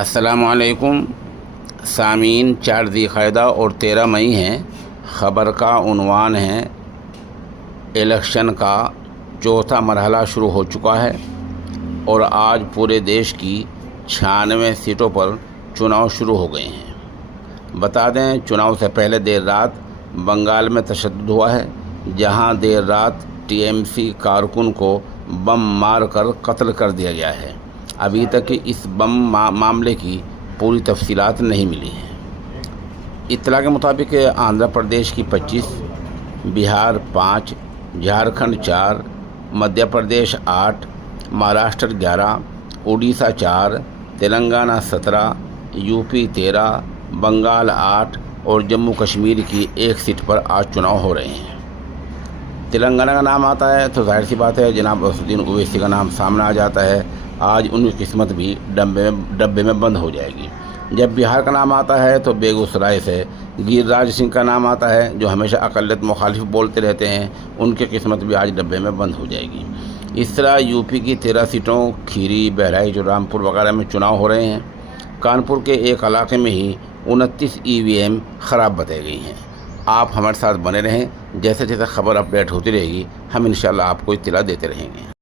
السلام علیکم سامعین، 4 ذی القعدہ اور 13 مئی ہیں۔ خبر کا عنوان ہے الیکشن کا چوتھا مرحلہ شروع ہو چکا ہے اور آج پورے دیش کی 96 سیٹوں پر چناؤ شروع ہو گئے ہیں۔ بتا دیں، چناؤ سے پہلے دیر رات بنگال میں تشدد ہوا ہے، جہاں دیر رات ٹی ایم سی کارکن کو بم مار کر قتل کر دیا گیا ہے۔ ابھی تک اس بم معاملے کی پوری تفصیلات نہیں ملی ہیں۔ اطلاع کے مطابق آندھرا پردیش کی 25، بہار 5، جھارکھنڈ 4، مدھیہ پردیش 8، مہاراشٹر 11، اڑیسہ 4، تلنگانہ 17، یو پی 13، بنگال 8 اور جموں کشمیر کی 1 سیٹ پر آج چناؤ ہو رہے ہیں۔ تلنگانہ کا نام آتا ہے تو ظاہر سی بات ہے جناب اسدالدین اویسی کا نام سامنے آ جاتا ہے۔ آج ان کی قسمت بھی ڈبے میں بند ہو جائے گی۔ جب بہار کا نام آتا ہے تو بیگوسرائے سے گریراج سنگھ کا نام آتا ہے، جو ہمیشہ اقلیت مخالف بولتے رہتے ہیں، ان کی قسمت بھی آج ڈبے میں بند ہو جائے گی۔ اس طرح یو پی کی 13 سیٹوں کھیری، بہرائچ اور رامپور وغیرہ میں چناؤ ہو رہے ہیں۔ کانپور کے ایک علاقے میں ہی 29 ای وی ایم خراب بتائی گئی ہیں۔ آپ ہمارے ساتھ بنے رہیں، جیسے جیسے خبر اپڈیٹ ہوتی رہے گی ہم انشاءاللہ آپ کو اطلاع دیتے رہیں گے۔